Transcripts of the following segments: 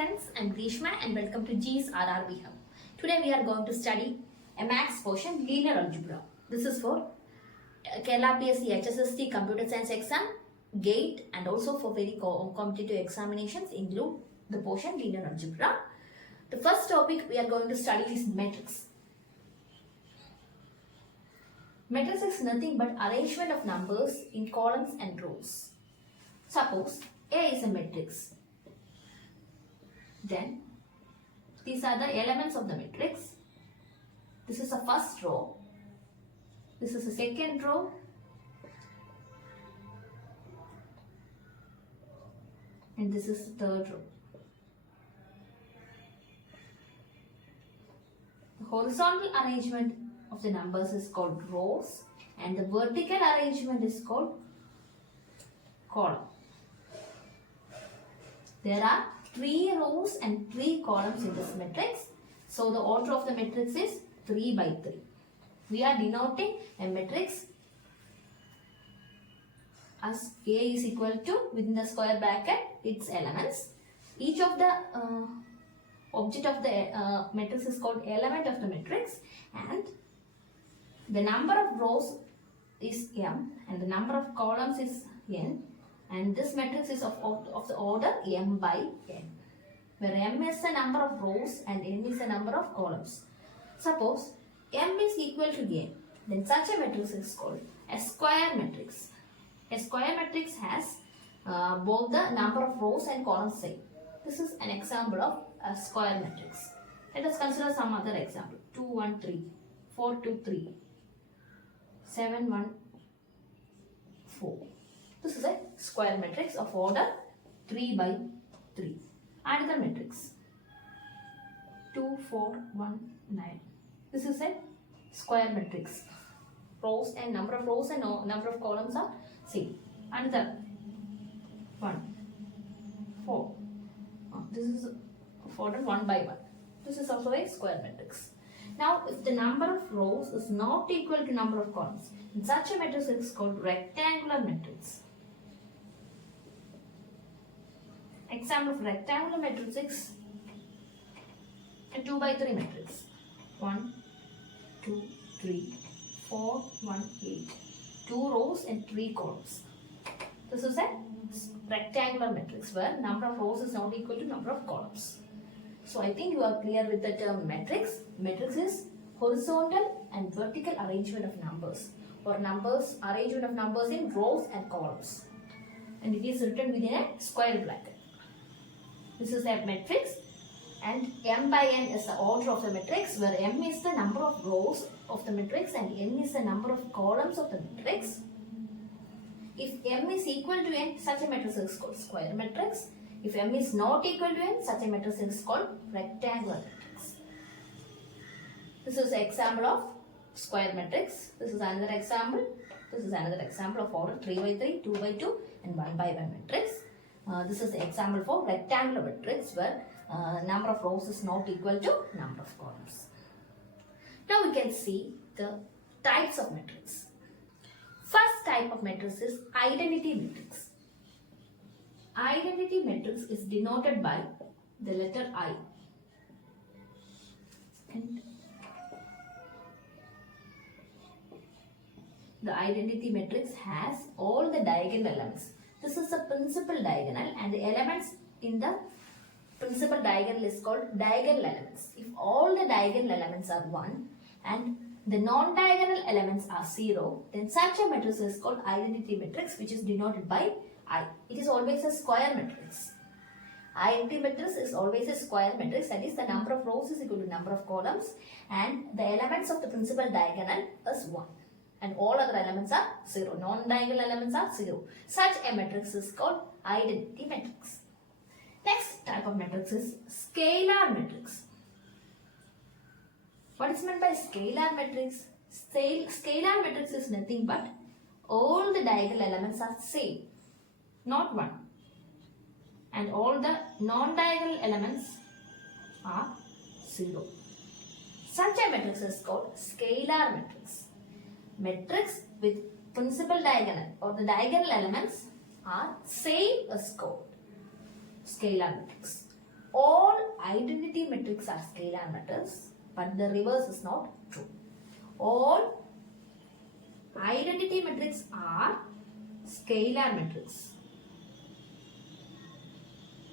friends, I'm Grishma and welcome to G's RRB Hub. Today we are going to study a maths portion, linear algebra. This is for Kerala PSC HSST Computer Science exam, GATE and also for very competitive examinations include the portion linear algebra. The first topic we are going to study is matrix. Matrix is nothing but arrangement of numbers in columns and rows. Suppose A is a matrix. Then these are the elements of the matrix. This is the first row. This is the second row. And this is the third row. The horizontal arrangement of the numbers is called rows and the vertical arrangement is called column. There are 3 rows and 3 columns in this matrix. So the order of the matrix is 3 by 3. We are denoting a matrix as A is equal to, within the square bracket, its elements. Each of the object of the matrix is called element of the matrix, and the number of rows is m and the number of columns is n, and this matrix is of the order m by n, where m is the number of rows and n is the number of columns. Suppose m is equal to n, then such a matrix is called a square matrix. A square matrix has both the number of rows and columns same. This is an example of a square matrix. Let us consider some other example. 2, 1, 3, 4, 2, 3, 7, 1, 4. This is a square matrix of order 3 by 3. Another matrix 2, 4, 1, 9. This is a square matrix. Rows and number of rows and number of columns are same. Another 1, 4. This is ordered 1 by 1. This is also a square matrix. Now, if the number of rows is not equal to number of columns, then such a matrix is called rectangular matrix. Example of rectangular matrix is a 2 by 3 matrix. 1, 2, 3, 4, 1, 8. 2 rows and 3 columns. This is a rectangular matrix where number of rows is not equal to number of columns. So I think you are clear with the term matrix. Matrix is horizontal and vertical arrangement of numbers, or arrangement of numbers in rows and columns. And it is written within a square bracket. This is a matrix and m by n is the order of the matrix, where m is the number of rows of the matrix and n is the number of columns of the matrix. If m is equal to n, such a matrix is called square matrix. If m is not equal to n, such a matrix is called rectangular matrix. This is an example of square matrix. This is another example. This is another example of order 3 by 3, 2 by 2 and 1 by 1 matrix. This is the example for rectangular matrix where number of rows is not equal to number of columns. Now we can see the types of matrix. First type of matrix is identity matrix. Identity matrix is denoted by the letter I. And the identity matrix has all the diagonal elements. This is the principal diagonal and the elements in the principal diagonal is called diagonal elements. If all the diagonal elements are 1 and the non-diagonal elements are 0, then such a matrix is called identity matrix, which is denoted by I. It is always a square matrix. Identity matrix is always a square matrix, that is the number of rows is equal to number of columns and the elements of the principal diagonal is 1 and all other elements are 0. Non-diagonal elements are 0. Such a matrix is called identity matrix. Next type of matrix is scalar matrix. What is meant by scalar matrix? Scalar matrix is nothing but all the diagonal elements are same, not 1. And all the non-diagonal elements are 0. Such a matrix is called scalar matrix. Matrix with principal diagonal or the diagonal elements are same as called scalar matrix. All matrix are scalar matrix, but the reverse is not true. All identity matrix are scalar matrix,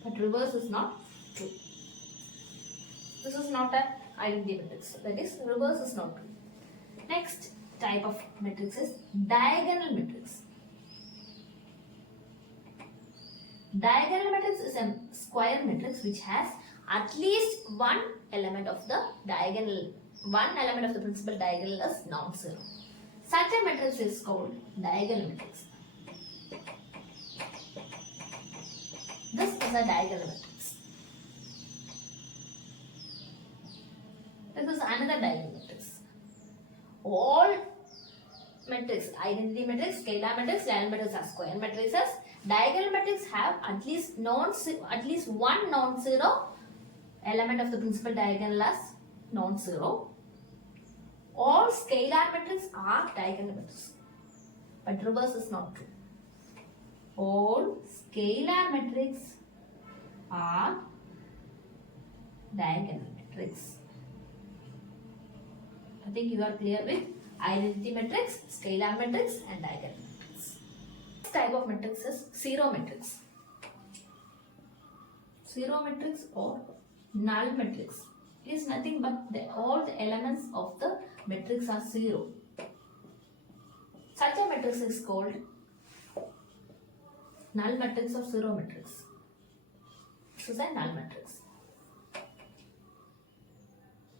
but reverse is not true. This is not an identity matrix, that is reverse is not true. Next type of matrix is diagonal matrix. Diagonal matrix is a square matrix which has at least one element of the diagonal, one element of the principal diagonal is non-zero. Such a matrix is called diagonal matrix. This is a diagonal matrix. This is another diagonal matrix. All matrix, identity matrix, scalar matrix, diagonal matrix are square matrices. Diagonal matrix have at least one non-zero element of the principal diagonal as non-zero. All scalar matrix are diagonal matrix, but reverse is not true. All scalar matrix are diagonal matrix. I think you are clear with identity matrix, scalar matrix and diagonal matrix. Next type of matrix is zero matrix. Zero matrix or null matrix is nothing but all the elements of the matrix are zero. Such a matrix is called null matrix or zero matrix. This is a null matrix.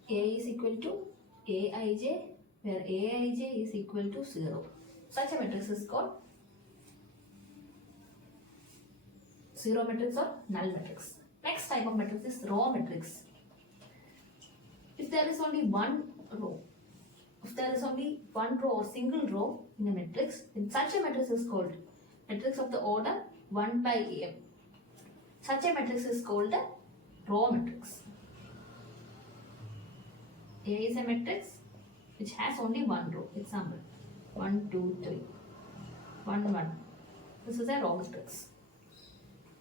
A is equal to Aij, where Aij is equal to 0. Such a matrix is called zero matrix or null matrix. Next type of matrix is row matrix. If there is only one row, or single row in a matrix, then such a matrix is called matrix of the order 1 by m. Such a matrix is called a row matrix. A is a matrix which has only one row. Example 1, 2, 3, 1, 1. This is a row matrix.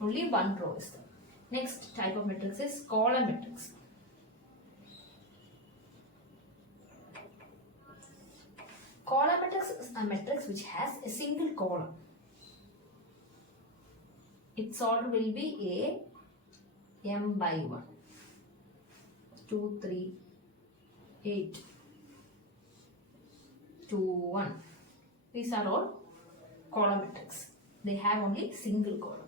Only one row is there. Next type of matrix is column matrix. Column matrix is a matrix which has a single column. Its order will be A, m by 1, 2, 3, 8, 2, 1. These are all column matrix. They have only single column.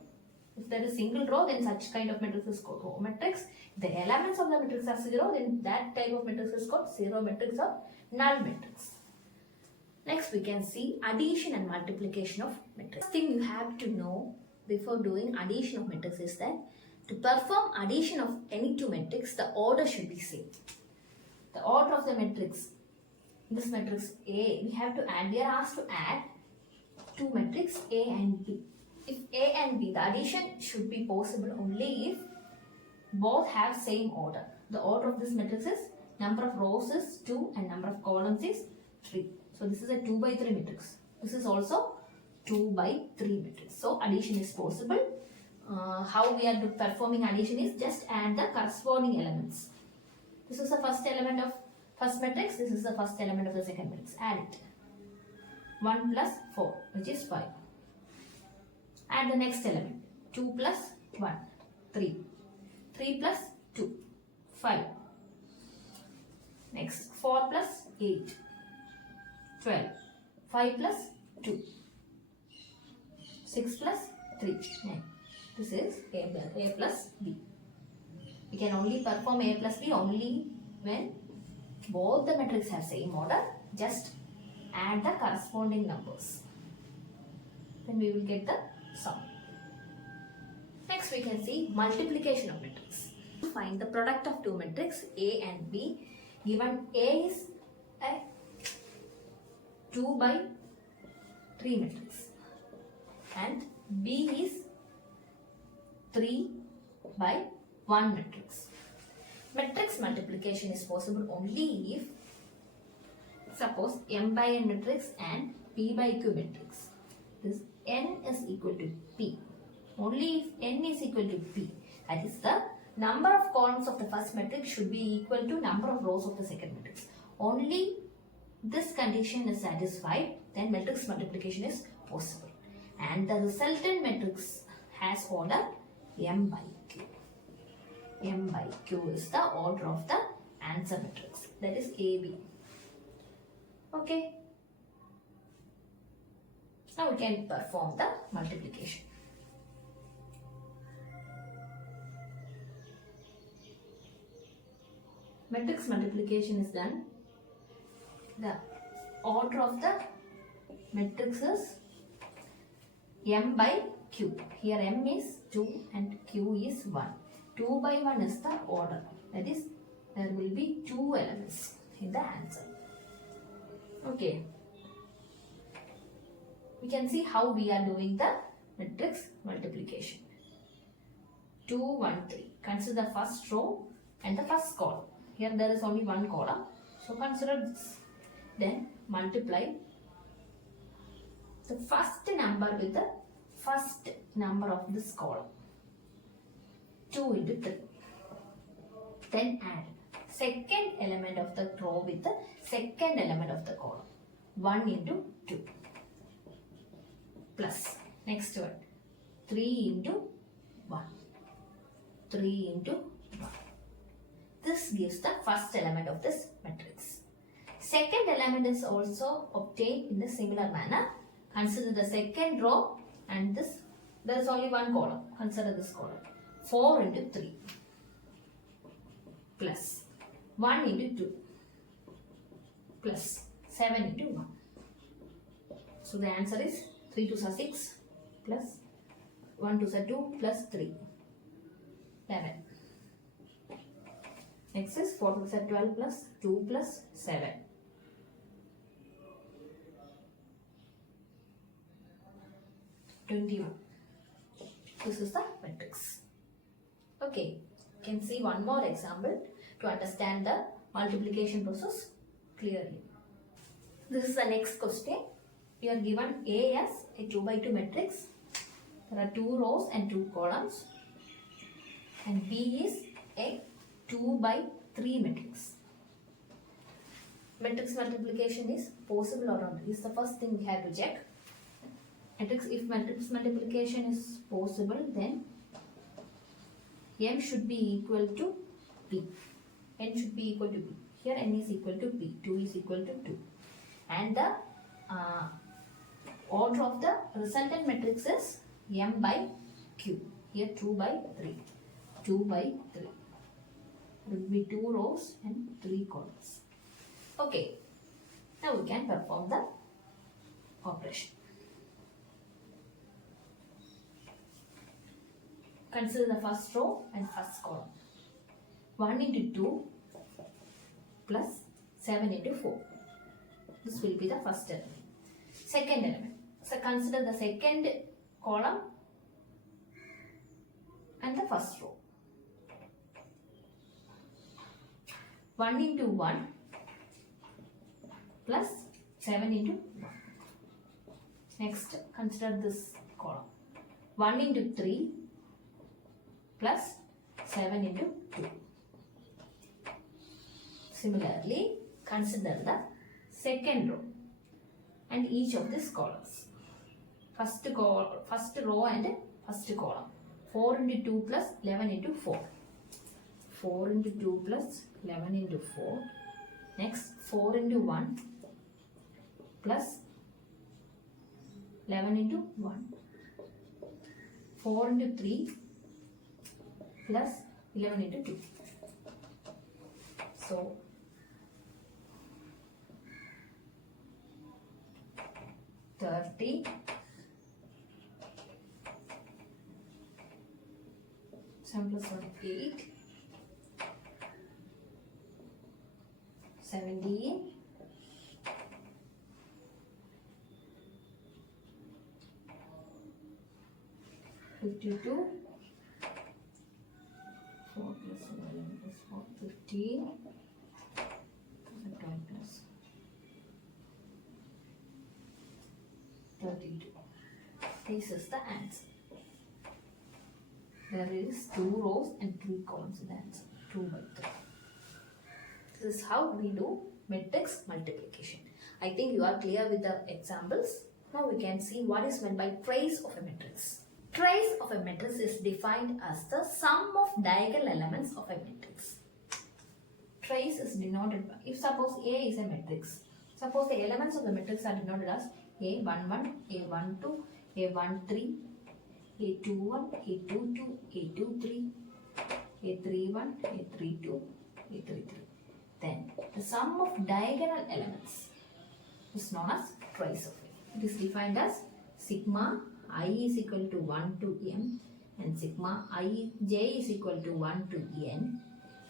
If there is single row, then such kind of matrix is called row matrix. If the elements of the matrix are 0, then that type of matrix is called zero matrix or null matrix. Next, we can see addition and multiplication of matrix. First thing you have to know before doing addition of matrix is that to perform addition of any two matrix, the order should be same. The order of the matrix, this matrix A, we are asked to add two matrix A and B. If A and B, the addition should be possible only if both have same order. The order of this matrix is number of rows is 2 and number of columns is 3. So this is a 2 by 3 matrix. This is also 2 by 3 matrix. So addition is possible. How we are performing addition is just add the corresponding elements. This is the first element of first matrix. This is the first element of the second matrix. Add it. 1 plus 4, which is 5. Add the next element. 2 plus 1, 3. 3 plus 2, 5. Next, 4 plus 8, 12. 5 plus 2, 6 plus 3, 9. This is A plus B. We can only perform A plus B only when both the matrices have same order. Just add the corresponding numbers. Then we will get the sum. Next we can see multiplication of matrix. Find the product of two matrices A and B. Given A is a 2 by 3 matrix and B is 3 by 1 matrix. Matrix multiplication is possible only if, suppose, m by n matrix and p by q matrix. This n is equal to p. Only if n is equal to p, that is the number of columns of the first matrix should be equal to number of rows of the second matrix. Only this condition is satisfied, then matrix multiplication is possible. And the resultant matrix has order m by q. M by q is the order of the answer matrix, that is AB. Okay. Now we can perform the multiplication. Matrix multiplication is done. The order of the matrix is m by q. Here m is 2 and q is 1. 2 by 1 is the order. That is, there will be 2 elements in the answer. Okay. We can see how we are doing the matrix multiplication. 2, 1, 3. Consider the first row and the first column. Here there is only one column. So consider this. Then multiply the first number with the first number of this column. 2 into 3. Then add second element of the row with the second element of the column. 1 into 2. Plus, next one, 3 into 1. 3 into 1. This gives the first element of this matrix. Second element is also obtained in a similar manner. Consider the second row and this, there is only one column. Consider this column. 4 into 3 plus 1 into 2 plus 7 into 1. So the answer is 3 2s are 6 plus 1 2s are 2 plus 3. 11. Next is 4 2s are 12 plus 2 plus 7. 21. This is the matrix. Okay, you can see one more example to understand the multiplication process clearly. This is the next question. We are given A as a 2 by 2 matrix. There are 2 rows and 2 columns. And B is a 2 by 3 matrix. Matrix multiplication is possible or not? This is the first thing we have to check. If matrix multiplication is possible, then M should be equal to P. N should be equal to P. Here N is equal to P. 2 is equal to 2. And the order of the resultant matrix is M by Q. Here 2 by 3. 2 by 3. There will be 2 rows and 3 columns. Okay. Now we can perform the operation. Consider the first row and first column. 1 into 2 plus 7 into 4. This will be the first element. Second element. So consider the second column and the first row. 1 into 1 plus 7 into 1. Next, consider this column. 1 into 3 plus 7 into 2. Similarly, consider the second row and each of these columns. First row and first column. 4 into 2 plus 11 into 4. 4 into 2 plus 11 into 4. Next, 4 into 1 plus 11 into 1. 4 into 3 plus 11 into 2. So, $30, seven plus 1, 8, 17, 52, 4 plus 11 plus 4, 15, 12 plus 32. This is the answer. There is 2 rows and 3 columns in the answer. 2 by 3. This is how we do matrix multiplication. I think you are clear with the examples. Now we can see what is meant by trace of a matrix. Trace of a matrix is defined as the sum of diagonal elements of a matrix. Trace is denoted by, if suppose A is a matrix, suppose the elements of the matrix are denoted as A11, A12, A13, A21, A22, A23, A31, A32, A33. Then the sum of diagonal elements is known as trace of A. It is defined as sigma I is equal to 1 to m and sigma ij is equal to 1 to n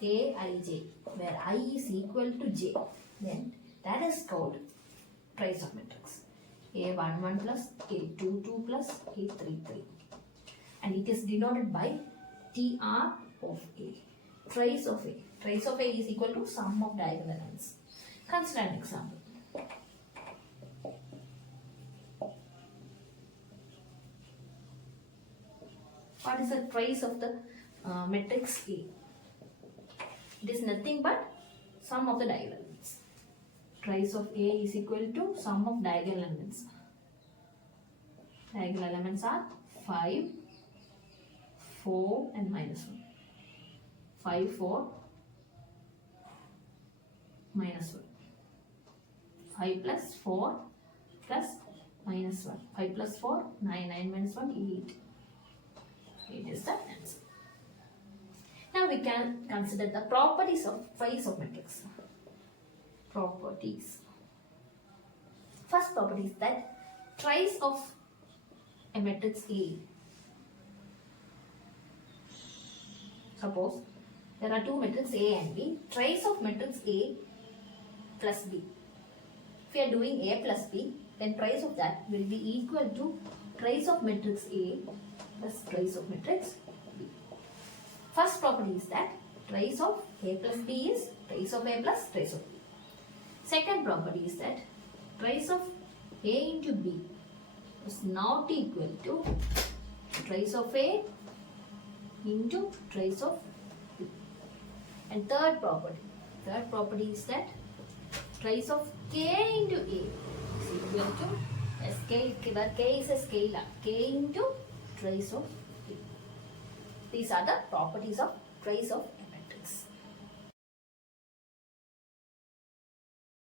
aij, where I is equal to j. Then that is called trace of matrix. A11 plus A22 plus A33. And it is denoted by TR of A. Trace of A. Trace of A is equal to sum of diagonal elements. Consider an example. What is the trace of the matrix A? It is nothing but sum of the diagonal elements. Trace of A is equal to sum of diagonal elements. Diagonal elements are 5, 4 and minus 1. 5, 4, minus 1. 5 plus 4 plus minus 1. 5 plus 4, 9, 9 minus 1, 8. 8 is the answer. Now we can consider the properties of trace of matrix. Properties. First property is that trace of a matrix A. Suppose there are two matrices A and B. Trace of matrix A plus B. If we are doing A plus B, then trace of that will be equal to trace of matrix A plus trace of matrix B. First property is that trace of A plus B is trace of A plus trace of B. Second property is that trace of A into B is not equal to trace of A into trace of B. And third property is that trace of K into A is equal to a scale, where K is a scalar, K into trace of A. These are the properties of trace of